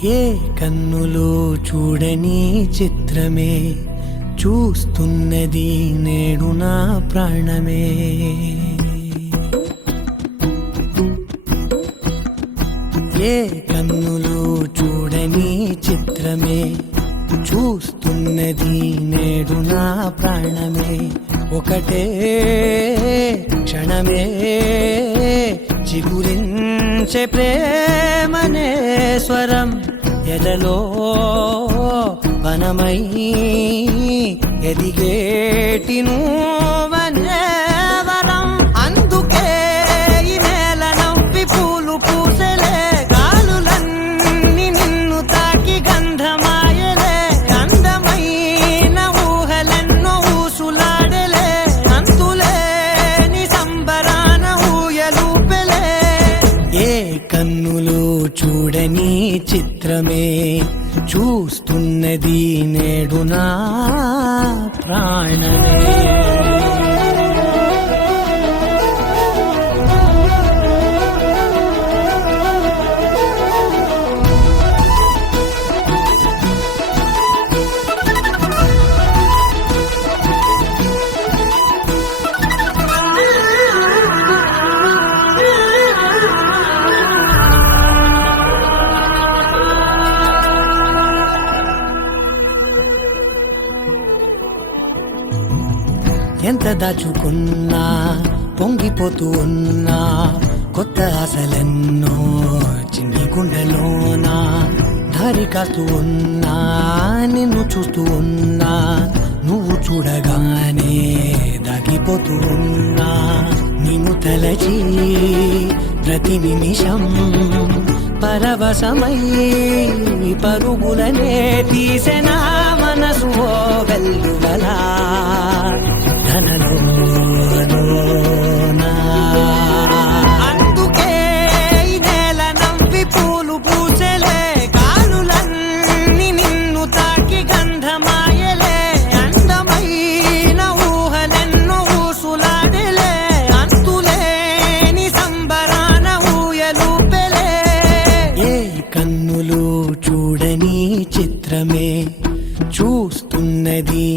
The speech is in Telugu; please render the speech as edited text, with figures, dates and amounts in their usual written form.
ఏ కన్నులు చూడని చిత్రమే చూస్తున్నది నేడు నా ప్రాణమే. ఏ కన్నులు చూడని చిత్రమే చూస్తున్నది నేడు నా ప్రాణమే. ఒకటే క్షణమే చిగురించే ప్రేమనే స్వరం ఎదలో వనమై ఎదిగేటి నువ్వనే వరం. అందుకే ఈ నేల నవ్వి పూలు పూసలే, గాలులన్నీ నిన్ను తాకి గంధమాయలే. అందమైన ఊహలెన్నో ఊసులాడలే, అంతులేని సంబరాన ఊయలూపెలే. ఏ కన్నులు చూడని చిత్రమే చూస్తున్నది నేడు నా ప్రాణమే. ఎంత దాచుకున్నా పొంగిపోతూ ఉన్నా, కొత్త ఆశలెన్నో చిన్ని గుండెలోనా. దారి కాస్తూ ఉన్నా, నిన్ను చూస్తూ ఉన్నా, నువ్వు చూడగానే దాగిపోతూ ఉన్నా. నిన్ను తలచి ప్రతి నిమిషం పరవశమై పరుగులనే తీసెనా మనసు ఓ వెల్లువలా ధనలోనా. అందుకే ఈ నేల నవ్వి పూలు పూసలే, గాలులన్నీ నిన్ను తాకి గంధమాయలే. అందమైన ఊహలెన్నో ఊసులాడలే, అంతులేని సంబరాన ఊయలూపెలే. ఏ కన్నులు చూడని చిత్రమే చూస్తున్నది